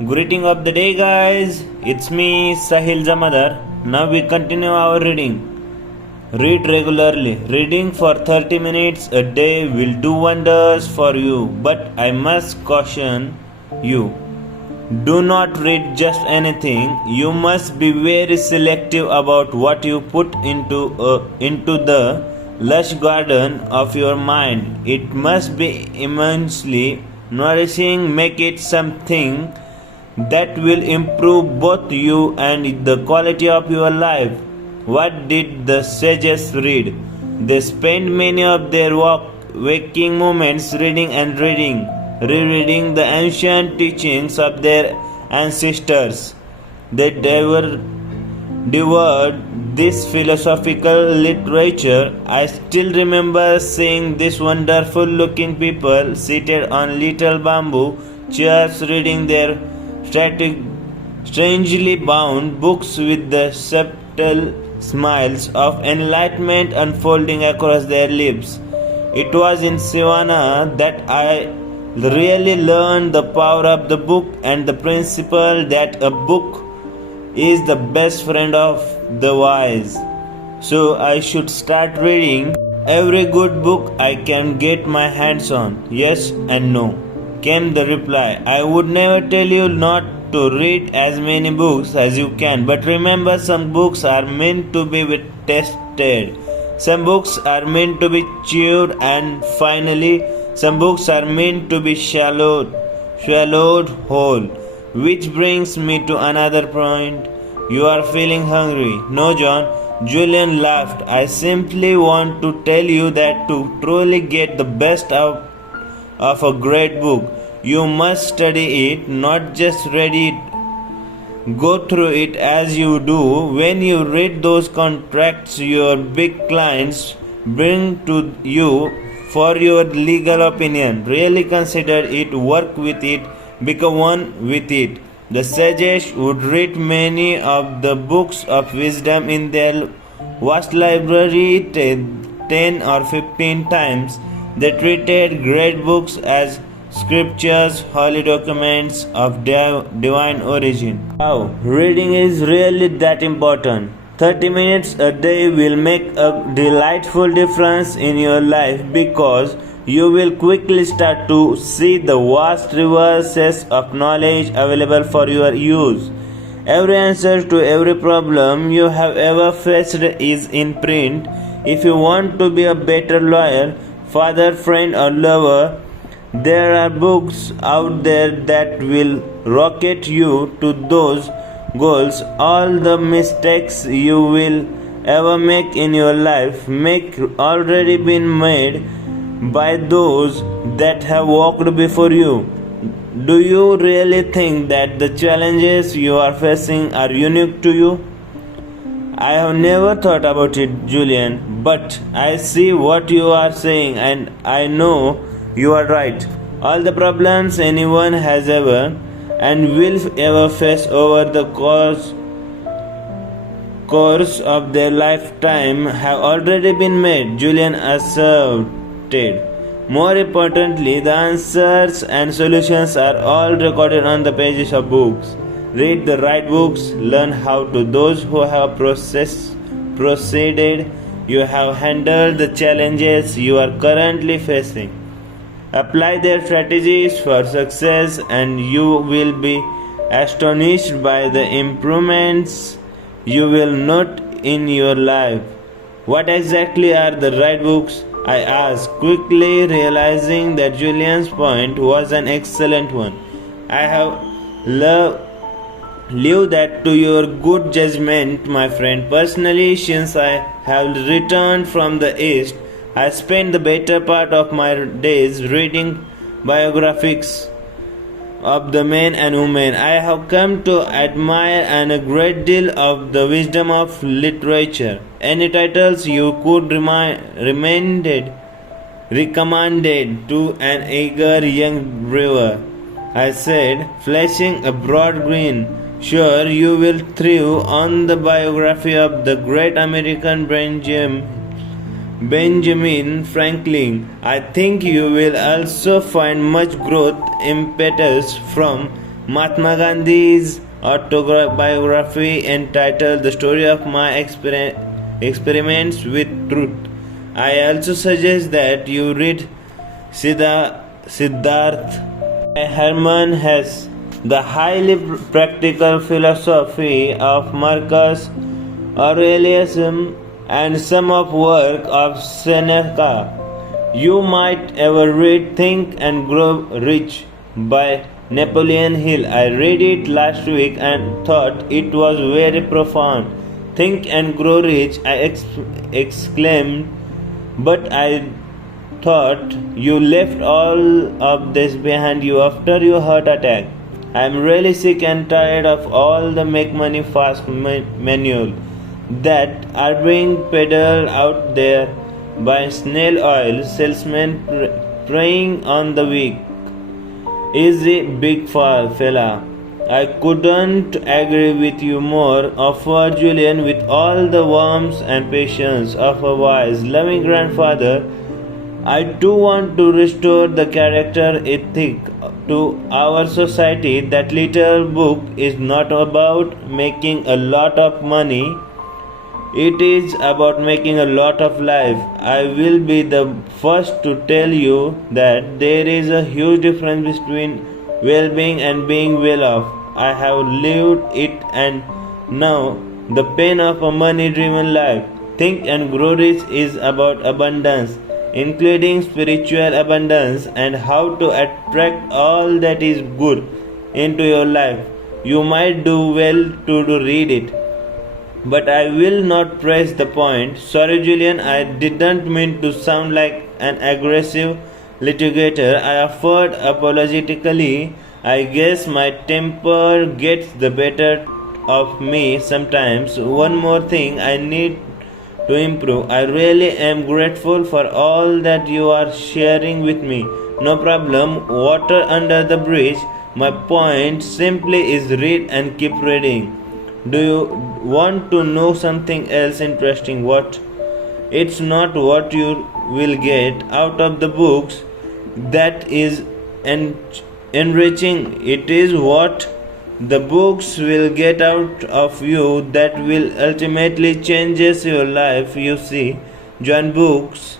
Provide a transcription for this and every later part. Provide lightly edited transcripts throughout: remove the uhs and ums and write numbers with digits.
Greeting of the day, guys. It's me, Sahil Zamadar. Now we continue our reading. Read regularly. Reading for 30 minutes a day will do wonders for you, but I must caution you. Do not read just anything. You must be very selective about what you put into the lush garden of your mind. It must be immensely nourishing. Make it something that will improve both you and the quality of your life. What did the sages read? They spent many of their waking moments reading and rereading the ancient teachings of their ancestors. They devoured this philosophical literature. I still remember seeing these wonderful looking people seated on little bamboo chairs reading their strangely bound books with the subtle smiles of enlightenment unfolding across their lips. It was in Savannah that I really learned the power of the book and the principle that a book is the best friend of the wise. So I should start reading every good book I can get my hands on. Yes and no, came the reply. I would never tell you not to read as many books as you can, but remember, some books are meant to be tested. Some books are meant to be chewed, and finally, some books are meant to be swallowed whole. Which brings me to another point. You are feeling hungry. No, John. Julian laughed. I simply want to tell you that to truly get the best out of a great book, you must study it, not just read it. Go through it as you do when you read those contracts your big clients bring to you for your legal opinion. Really consider it, work with it, become one with it. The sages would read many of the books of wisdom in their vast library 10 or 15 times. They treated great books as scriptures, holy documents of divine origin. Wow, reading is really that important. 30 minutes a day will make a delightful difference in your life because you will quickly start to see the vast reverses of knowledge available for your use. Every answer to every problem you have ever faced is in print. If you want to be a better lawyer, father, friend, or lover, there are books out there that will rocket you to those goals. All the mistakes you will ever make in your life make already been made by those that have walked before you. Do you really think that the challenges you are facing are unique to you? I have never thought about it, Julian, but I see what you are saying and I know you are right. All the problems anyone has ever and will ever face over the course of their lifetime have already been made, Julian asserted. More importantly, the answers and solutions are all recorded on the pages of books. Read the right books, learn how to those who have proceeded, you have handled the challenges you are currently facing. Apply their strategies for success and you will be astonished by the improvements you will note in your life. What exactly are the right books? I asked, quickly realizing that Julian's point was an excellent one. I have leave that to your good judgment, my friend. Personally, since I have returned from the East, I spend the better part of my days reading biographies of the men and women I have come to admire and a great deal of the wisdom of literature. Any titles you could recommended to an eager young reader? I said, flashing a broad grin. Sure, you will thrive on the biography of the great American Benjamin Franklin. I think you will also find much growth impetus from Mahatma Gandhi's autobiography entitled The Story of My Experiments with Truth. I also suggest that you read Siddharth by Hermann Hesse, the highly practical philosophy of Marcus Aurelius, and some of work of Seneca. You might ever read Think and Grow Rich by Napoleon Hill. I read it last week and thought it was very profound. Think and Grow Rich, I exclaimed, but I thought you left all of this behind you after your heart attack. I am really sick and tired of all the make money fast manual that are being peddled out there by snail oil salesmen preying on the weak. Easy, big fella. I couldn't agree with you more, offered Julian with all the warmth and patience of a wise, loving grandfather. I too want to restore the character ethic to our society. That little book is not about making a lot of money. It is about making a lot of life. I will be the first to tell you that there is a huge difference between well-being and being well off. I have lived it and know the pain of a money-driven life. Think and Grow Rich is about abundance, including spiritual abundance, and how to attract all that is good into your life. You might do well to read it, but I will not press the point. Sorry, Julian, I didn't mean to sound like an aggressive litigator. I offered apologetically. I guess my temper gets the better of me sometimes. One more thing I need to improve. I really am grateful for all that you are sharing with me. No problem, water under the bridge. My point simply is read and keep reading. Do you want to know something else interesting? What? It's not what you will get out of the books that is enriching. It is what the books will get out of you that will ultimately changes your life. You see, John, books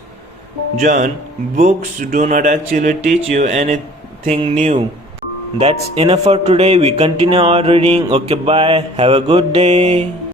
do not actually teach you anything new. That's enough for today. We continue our reading. Okay, bye. Have a good day.